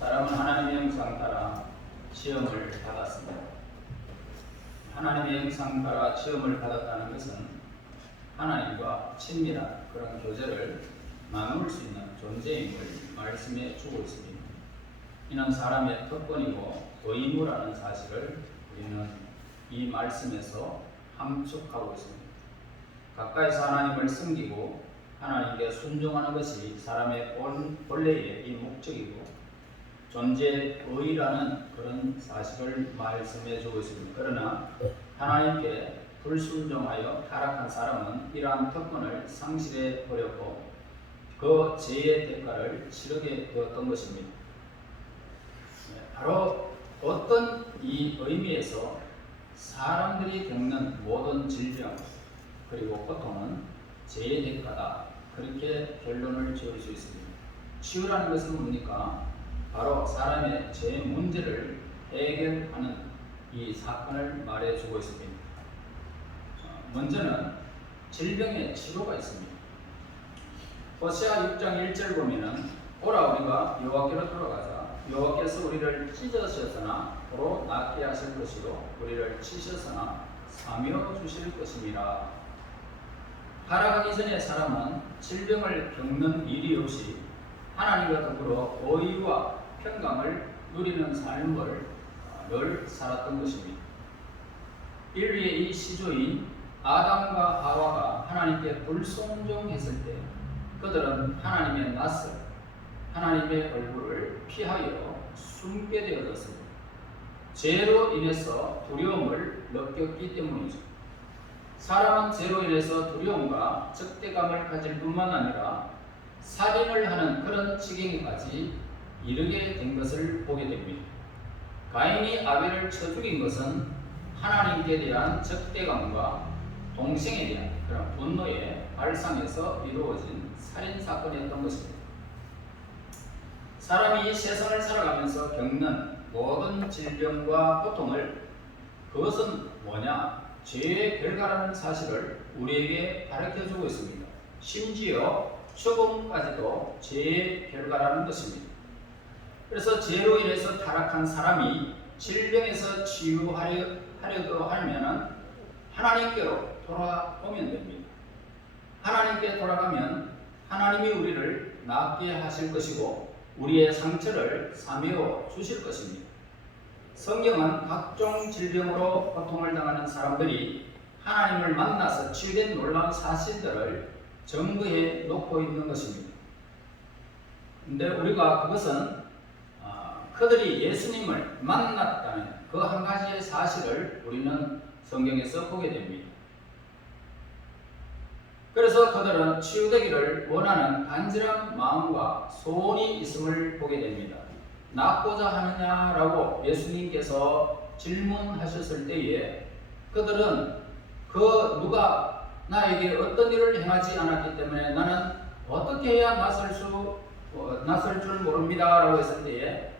사람은 하나님의 형상 따라 시험을 받았습니다. 하나님의 형상 따라 시험을 받았다는 것은 하나님과 친밀한 그런 교제를 나눌 수 있는 존재임을 말씀해 주고 있습니다. 이는 사람의 특권이고 의무라는 사실을 우리는 이 말씀에서 함축하고 있습니다. 가까이서 하나님을 섬기고 하나님께 순종하는 것이 사람의 본래의 이 목적이고 존재의라는 그런 사실을 말씀해 주고 있습니다. 그러나 하나님께 불순종하여 타락한 사람은 이러한 특권을 상실해 버렸고 그 죄의 대가를 치르게 되었던 것입니다. 바로 어떤 이 의미에서 사람들이 겪는 모든 질병 그리고 고통은 죄의 대가다, 그렇게 결론을 지을 수 있습니다. 치유라는 것은 뭡니까? 바로 사람의 죄 문제를 해결하는 이 사건을 말해주고 있습니다. 먼저는 질병의 치료가 있습니다. 호세아 6장 1절 보면은 오라 우리가 여호와께로 돌아가자. 여호와께서 우리를 찢으셨으나 도로 낫게 하실 것이요 우리를 치셨으나 사며 주실 것임이라. 타락하기 전에 사람은 질병을 겪는 일이 없이 하나님과 더불어 의와 평강을 누리는 삶을 늘 살았던 것입니다. 인류의 이 시조인 아담과 하와가 하나님께 불순종했을 때 그들은 하나님의 낯을, 하나님의 얼굴을 피하여 숨게 되어졌습니다. 죄로 인해서 두려움을 느꼈기 때문이죠. 사람은 죄로 인해서 두려움과 적대감을 가질 뿐만 아니라 살인을 하는 그런 지경에까지 이르게 된 것을 보게 됩니다. 가인이 아벨을 쳐 죽인 것은 하나님께 대한 적대감과 동생에 대한 그런 분노의 발상에서 이루어진 살인사건이었던 것입니다. 사람이 이 세상을 살아가면서 겪는 모든 질병과 고통을 그것은 뭐냐? 죄의 결과라는 사실을 우리에게 가르쳐주고 있습니다. 심지어 죽음까지도 죄의 결과라는 것입니다. 그래서 죄로 인해서 타락한 사람이 질병에서 치유하려고 하면 하나님께로 돌아오면 됩니다. 하나님께 돌아가면 하나님이 우리를 낫게 하실 것이고 우리의 상처를 사메어 주실 것입니다. 성경은 각종 질병으로 고통을 당하는 사람들이 하나님을 만나서 치유된 놀라운 사실들을 증거해 놓고 있는 것입니다. 근데 우리가 그것은 그들이 예수님을 만났다는 그 한 가지의 사실을 우리는 성경에서 보게 됩니다. 그래서 그들은 치유되기를 원하는 간절한 마음과 소원이 있음을 보게 됩니다. 낫고자 하느냐라고 예수님께서 질문하셨을 때에 그들은 그 누가 나에게 어떤 일을 행하지 않았기 때문에 나는 어떻게 해야 낫을 줄 모릅니다 라고 했을 때에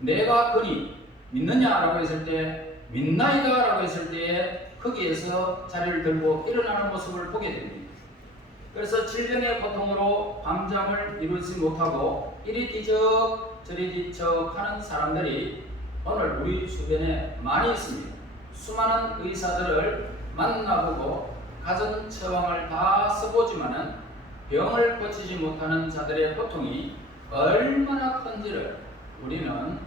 내가 그니 믿느냐라고 했을 때 믿나이다 라고 했을 때에 거기에서 자리를 들고 일어나는 모습을 보게 됩니다. 그래서 질병의 고통으로 밤잠을 이루지 못하고 이리 뒤적 저리 뒤적 하는 사람들이 오늘 우리 주변에 많이 있습니다. 수많은 의사들을 만나보고 가진 처방을 다 써보지만은 병을 고치지 못하는 자들의 고통이 얼마나 큰지를 우리는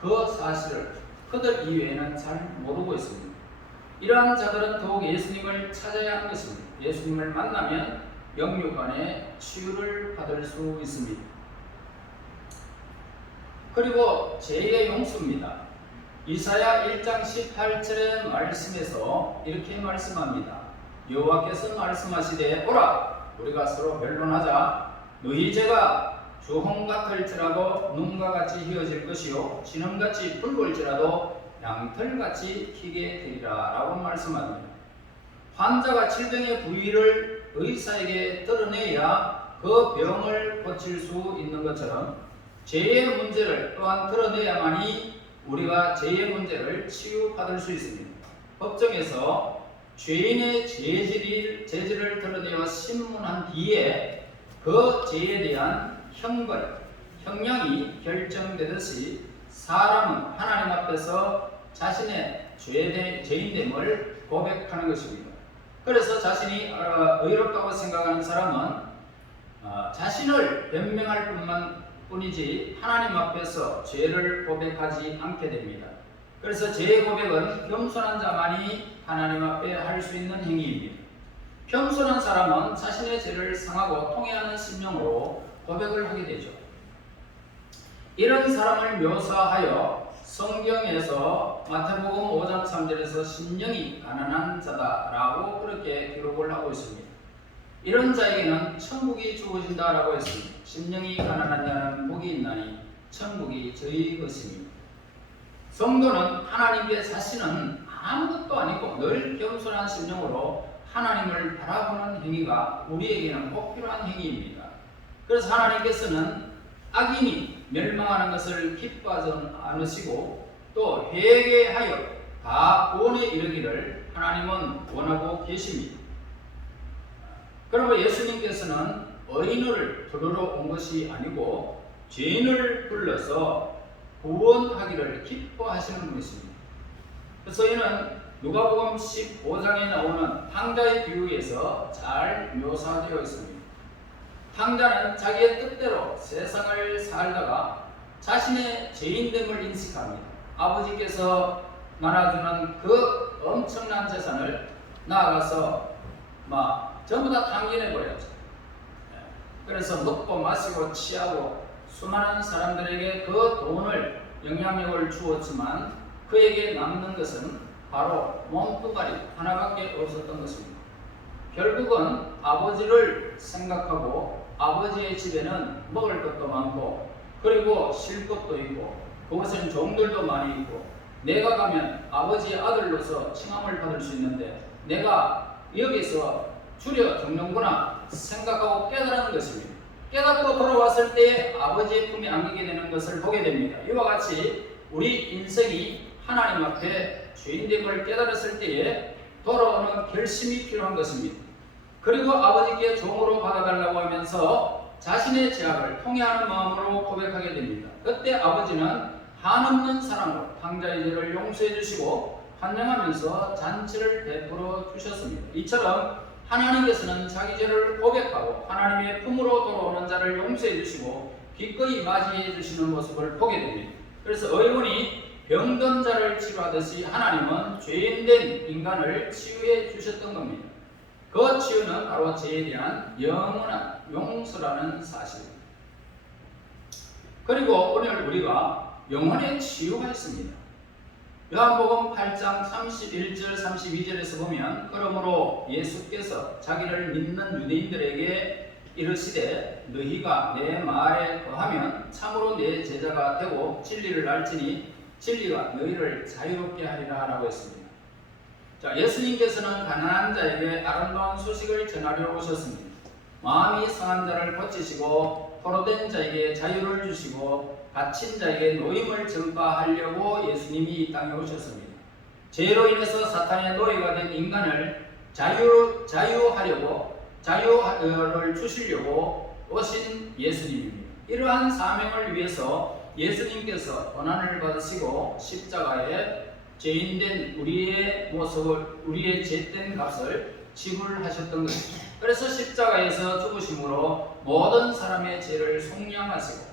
그 사실을 그들 이외에는 잘 모르고 있습니다. 이러한 자들은 더욱 예수님을 찾아야 하는 것입니다. 예수님을 만나면 영육간의 치유를 받을 수 있습니다. 그리고 죄의 용서입니다. 이사야 1장 18절의 말씀에서 이렇게 말씀합니다. 여호와께서 말씀하시되 오라 우리가 서로 변론하자. 너희 죄가 주홍 같을지라도 눈과 같이 희어질 것이요 진홍같이 붉을지라도 양털같이 희게 되리라 라고 말씀합니다. 환자가 질병의 부위를 의사에게 드러내야 그 병을 고칠 수 있는 것처럼 죄의 문제를 또한 드러내야만이 우리가 죄의 문제를 치유받을 수 있습니다. 법정에서 죄인의 죄질을 드러내어 신문한 뒤에 그 죄에 대한 형벌, 형량이 결정되듯이 사람은 하나님 앞에서 자신의 죄인됨을 고백하는 것입니다. 그래서 자신이 의롭다고 생각하는 사람은 자신을 변명할 뿐이지 하나님 앞에서 죄를 고백하지 않게 됩니다. 그래서 죄의 고백은 겸손한 자만이 하나님 앞에 할 수 있는 행위입니다. 겸손한 사람은 자신의 죄를 상하고 통회하는 심령으로 고백을 하게 되죠. 이런 사람을 묘사하여 성경에서 마태복음 5장 3절에서 심령이 가난한 자다라고 그렇게 기록을 하고 있습니다. 이런 자에게는 천국이 주어진다라고 했습니다. 심령이 가난한 자는 복이 있나니 천국이 저희 것입니다. 성도는 하나님께 자신은 아무것도 아니고 늘 겸손한 심령으로 하나님을 바라보는 행위가 우리에게는 꼭 필요한 행위입니다. 그래서 하나님께서는 악인이 멸망하는 것을 기뻐하지 않으시고 또 회개하여 다 구원에 이르기를 하나님은 원하고 계십니다. 그러므로 예수님께서는 의인을 부르러 온 것이 아니고 죄인을 불러서 구원하기를 기뻐하시는 분이십니다. 그래서 이는 누가복음 15장에 나오는 탕자의 비유에서 잘 묘사되어 있습니다. 탕자는 자기의 뜻대로 세상을 살다가 자신의 죄인됨을 인식합니다. 아버지께서 나눠주는 그 엄청난 재산을 나아가서 전부 다 탕진해버렸죠. 그래서 먹고 마시고 취하고 수많은 사람들에게 그 돈을 영향력을 주었지만 그에게 남는 것은 바로 몸뚱아리 하나밖에 없었던 것입니다. 결국은 아버지를 생각하고 아버지의 집에는 먹을 것도 많고 그리고 쉴 것도 있고 그곳엔 종들도 많이 있고 내가 가면 아버지의 아들로서 칭함을 받을 수 있는데 내가 여기서 줄여 죽는구나 생각하고 깨달은 것입니다. 깨닫고 돌아왔을 때에 아버지의 품에 안기게 되는 것을 보게 됩니다. 이와 같이 우리 인생이 하나님 앞에 죄인됨을 깨달았을 때에 돌아오는 결심이 필요한 것입니다. 그리고 아버지께 종으로 받아달라고 하면서 자신의 죄악을 통회하는 마음으로 고백하게 됩니다. 그때 아버지는 한없는 사랑으로 탕자의 죄를 용서해 주시고 환영하면서 잔치를 베풀어 주셨습니다. 이처럼 하나님께서는 자기 죄를 고백하고 하나님의 품으로 돌아오는 자를 용서해 주시고 기꺼이 맞이해 주시는 모습을 보게 됩니다. 그래서 의원이 병든 자를 치료하듯이 하나님은 죄인된 인간을 치유해 주셨던 겁니다. 그 치유는 바로 죄에 대한 영원한 용서라는 사실입니다. 그리고 오늘 우리가 영혼의 치유가 있습니다. 요한복음 8장 31절 32절에서 보면 그러므로 예수께서 자기를 믿는 유대인들에게 이르시되 너희가 내 말에 거하면 참으로 내 제자가 되고 진리를 알지니 진리가 너희를 자유롭게 하리라 라고 했습니다. 자, 예수님께서는 가난한 자에게 아름다운 소식을 전하려 오셨습니다. 마음이 상한 자를 고치시고 포로된 자에게 자유를 주시고 갇힌 자에게 노임을 전파하려고 예수님이 이 땅에 오셨습니다. 죄로 인해서 사탄의 노예가 된 인간을 자유하려고 자유를 주시려고 오신 예수님입니다. 이러한 사명을 위해서 예수님께서 고난을 받으시고 십자가에 죄인된 우리의 모습을 우리의 죄된 값을 지불하셨던 것입니다. 그래서 십자가에서 죽으심으로 모든 사람의 죄를 속량하시고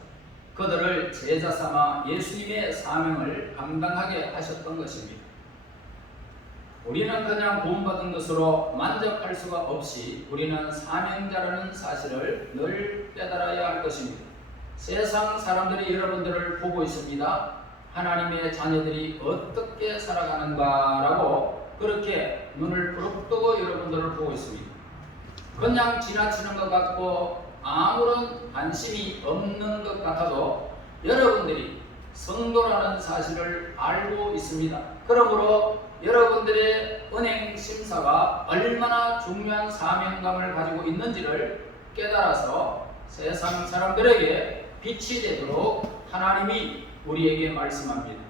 그들을 제자 삼아 예수님의 사명을 감당하게 하셨던 것입니다. 우리는 그냥 구원받은 것으로 만족할 수가 없이 우리는 사명자라는 사실을 늘 깨달아야 할 것입니다. 세상 사람들이 여러분들을 보고 있습니다. 하나님의 자녀들이 어떻게 살아가는가라고 그렇게 눈을 부릅뜨고 여러분들을 보고 있습니다. 그냥 지나치는 것 같고 아무런 관심이 없는 것 같아도 여러분들이 성도라는 사실을 알고 있습니다. 그러므로 여러분들의 은행 심사가 얼마나 중요한 사명감을 가지고 있는지를 깨달아서 세상 사람들에게 빛이 되도록 하나님이 우리에게 말씀합니다.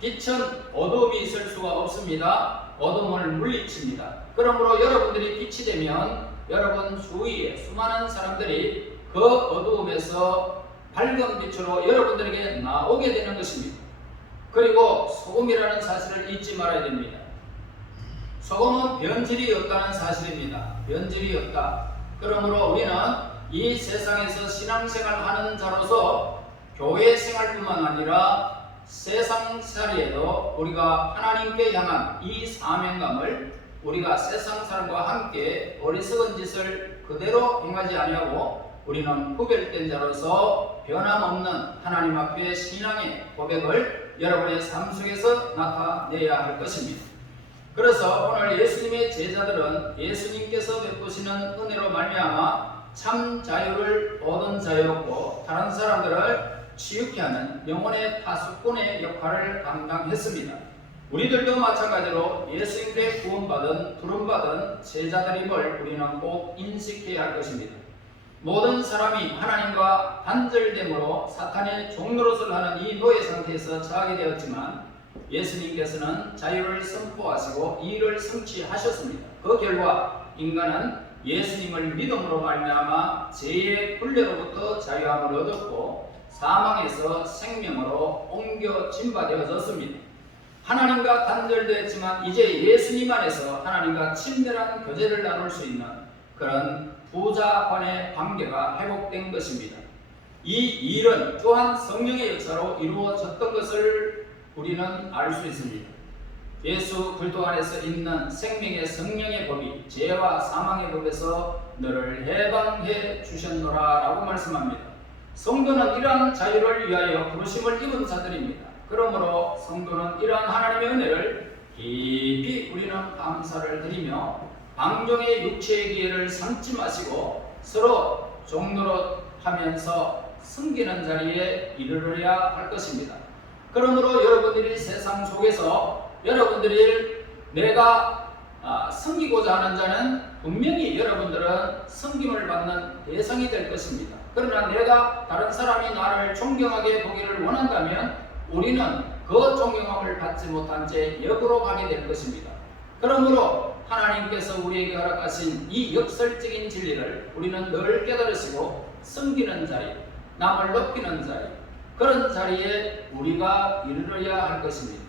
빛은 어둠이 있을 수가 없습니다. 어둠을 물리칩니다. 그러므로 여러분들이 빛이 되면 여러분 주위에 수많은 사람들이 그 어두움에서 밝은 빛으로 여러분들에게 나오게 되는 것입니다. 그리고 소금이라는 사실을 잊지 말아야 됩니다. 소금은 변질이 없다는 사실입니다. 변질이 없다. 그러므로 우리는 이 세상에서 신앙생활하는 자로서 교회 생활뿐만 아니라 세상살이에도 우리가 하나님께 향한 이 사명감을 우리가 세상 사람과 함께 어리석은 짓을 그대로 행하지 아니하고 우리는 구별된 자로서 변함없는 하나님 앞에 신앙의 고백을 여러분의 삶 속에서 나타내야 할 것입니다. 그래서 오늘 예수님의 제자들은 예수님께서 베푸시는 은혜로 말미암아 참 자유를 얻은 자였고 다른 사람들을 치유케 하는 영혼의 파수꾼의 역할을 감당했습니다. 우리들도 마찬가지로 예수님께 구원받은 부름받은 제자들임을 우리는 꼭 인식해야 할 것입니다. 모든 사람이 하나님과 단절됨으로 사탄의 종노릇을 하는 이 노예 상태에서 처하게 되었지만 예수님께서는 자유를 선포하시고 이 일을 성취하셨습니다. 그 결과 인간은 예수님을 믿음으로 말미암아 죄의 굴레로부터 자유함을 얻었고 사망에서 생명으로 옮겨진 바 되어졌습니다. 하나님과 단절되었지만 이제 예수님 안에서 하나님과 친밀한 교제를 나눌 수 있는 그런 부자 간의 관계가 회복된 것입니다. 이 일은 또한 성령의 역사로 이루어졌던 것을 우리는 알 수 있습니다. 예수 그리스도 안에서 있는 생명의 성령의 법이 죄와 사망의 법에서 너를 해방해 주셨노라 라고 말씀합니다. 성도는 이러한 자유를 위하여 부르심을 입은 자들입니다. 그러므로 성도는 이러한 하나님의 은혜를 깊이 우리는 감사를 드리며 방종의 육체의 기회를 삼지 마시고 서로 종노릇하면서 섬기는 자리에 이르러야 할 것입니다. 그러므로 여러분들이 세상 속에서 여러분들이 내가 섬기고자 하는 자는 분명히 여러분들은 섬김을 받는 대상이 될 것입니다. 그러나 내가 다른 사람이 나를 존경하게 보기를 원한다면 우리는 그 존경함을 받지 못한 채 역으로 가게 될 것입니다. 그러므로 하나님께서 우리에게 허락하신 이 역설적인 진리를 우리는 늘 깨달으시고 섬기는 자리, 남을 높이는 자리, 그런 자리에 우리가 이르러야 할 것입니다.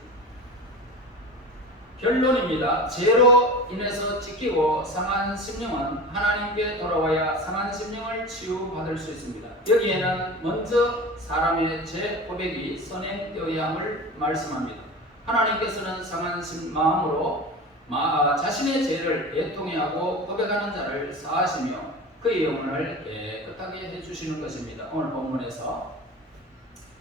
결론입니다. 죄로 인해서 찢기고 상한 심령은 하나님께 돌아와야 상한 심령을 치유받을 수 있습니다. 여기에는 먼저 사람의 죄 고백이 선행되어야 함을 말씀합니다. 하나님께서는 상한 마음으로 자신의 죄를 애통해하고 고백하는 자를 사하시며 그의 영혼을 깨끗하게 해주시는 것입니다. 오늘 본문에서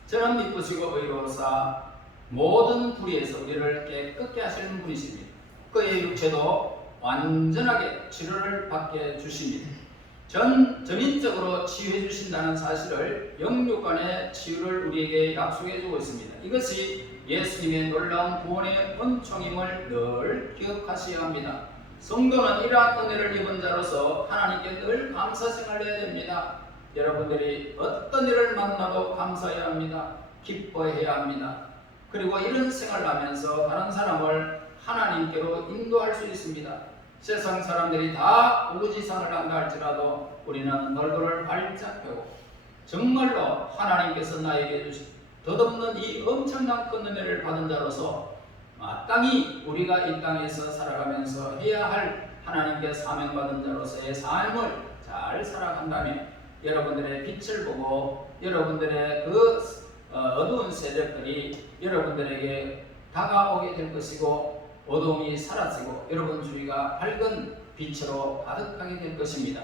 저는 미쁘시고 의로우사 모든 불의에서 우리를 깨끗게 하시는 분이십니다. 그의 육체도 완전하게 치료를 받게 주십니다. 전인적으로 치유해 주신다는 사실을 영육간의 치유를 우리에게 약속해 주고 있습니다. 이것이 예수님의 놀라운 구원의 은총임을 늘 기억하셔야 합니다. 성도는 이러한 은혜를 입은 자로서 하나님께 늘 감사 생활을 해야 됩니다. 여러분들이 어떤 일을 만나도 감사해야 합니다. 기뻐해야 합니다. 그리고 이런 생활을 하면서 다른 사람을 하나님께로 인도할 수 있습니다. 세상 사람들이 다 우지상을 한다 할지라도 우리는 얼굴을 활짝 펴고 정말로 하나님께서 나에게 주신 덧없는 이 엄청난 큰 은혜를 받은 자로서 마땅히 우리가 이 땅에서 살아가면서 해야 할 하나님께 사명받은 자로서의 삶을 잘 살아간다면 여러분들의 빛을 보고 여러분들의 그 어두운 세력들이 여러분들에게 다가오게 될 것이고 어둠이 사라지고 여러분 주위가 밝은 빛으로 가득하게 될 것입니다.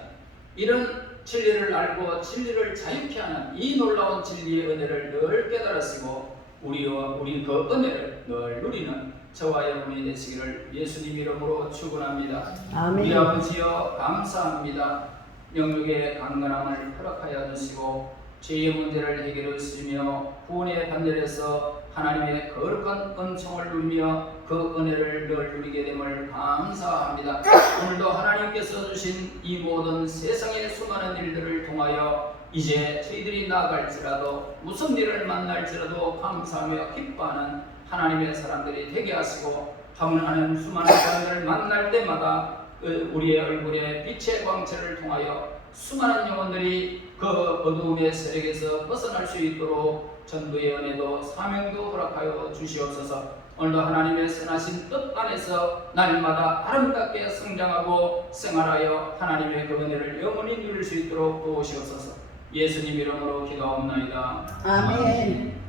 이런 진리를 알고 진리를 자유케 하는 이 놀라운 진리의 은혜를 늘 깨달으시고 우리 그 은혜를 늘 누리는 저와 여러분이 되시기를 예수님 이름으로 축원합니다. 아멘. 우리 아버지여 감사합니다. 영육의 강건함을 허락하여 주시고 죄의 문제를 해결해 주시며 구원의 반열에서 하나님의 거룩한 은총을 누리며 그 은혜를 늘 누리게 됨을 감사합니다. 오늘도 하나님께서 주신 이 모든 세상의 수많은 일들을 통하여 이제 저희들이 나아갈지라도 무슨 일을 만날지라도 감사하며 기뻐하는 하나님의 사람들이 되게 하시고 하는 수많은 사람들을 만날 때마다 우리의 얼굴에 빛의 광채를 통하여 수많은 영혼들이 그 어두움의 세력에서 벗어날 수 있도록 전도의 은혜도 사명도 허락하여 주시옵소서. 오늘도 하나님의 선하신 뜻 안에서 날마다 아름답게 성장하고 생활하여 하나님의 그 은혜를 영원히 누릴 수 있도록 도우시옵소서. 예수님 이름으로 기도하옵나이다. 아멘.